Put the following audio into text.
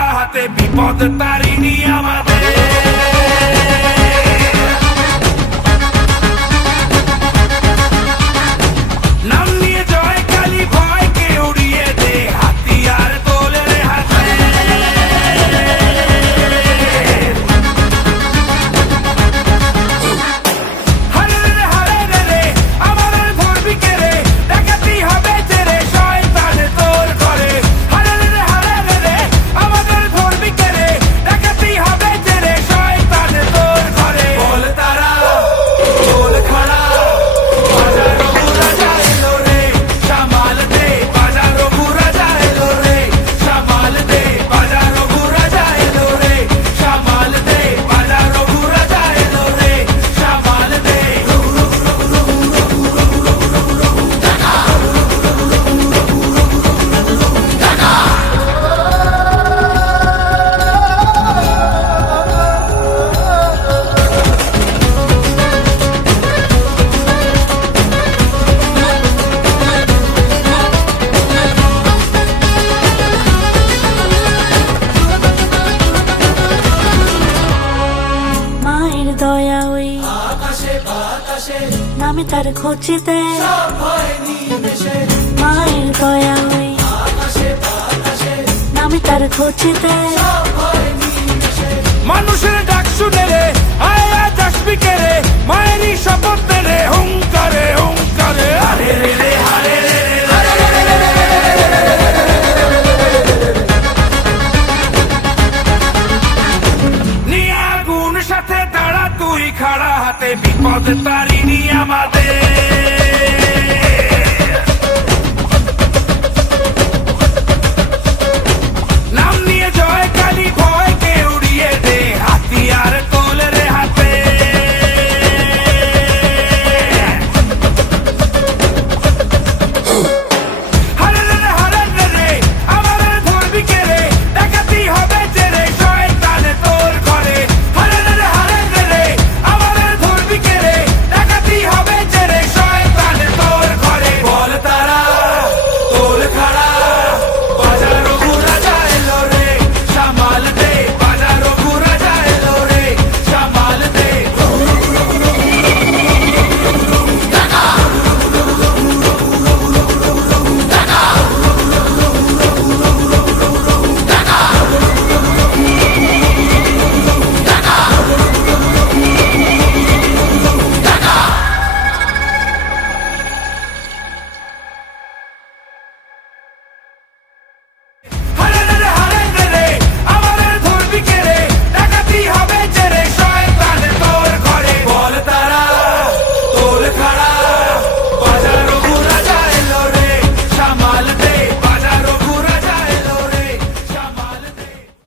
খোলা হাতে বিপদ তারিণী আমাদের। নাম নিয়ে জয় কালী ভয়কে উড়িয়ে দে, হাতিয়ার তোলে রে হাতে। হারে রে হারে রে রে আমাদের ধরবি কে রে, ডাকাতি হবে তেরে শয়তান তোর ঘরে। হারে রে হারে রে রে আমাদের ধরবি কে রে, ডাকাতি হবে তেরে শয়তান তোর ঘরে। বল তারা বল খাড়া বাজারো বুড়া যাইলো রে, সামাল দে বাজারো বুড়া যাইলো রে, সামাল দে বাজারো বুড়া যাইলো রে, সামাল দে বাজারো বুড়া যাইলো রে, সামাল দে। মায়ের দয়া ওই আকাশে বাতাসে নামে তার খোঁজেতে, সব হয় নিমেষে। মায়ের দয়া ওই আকাশে বাতাসে নামে তার খোঁজেতে। সব হয় নিমেষে। মানুষের ডাক শুনে রে আয় আজ আসবি কে রে, মায়েরই শপথ দে রে হুঙ্কারে হুঙ্কারে। হারে রে রে হারে রে রে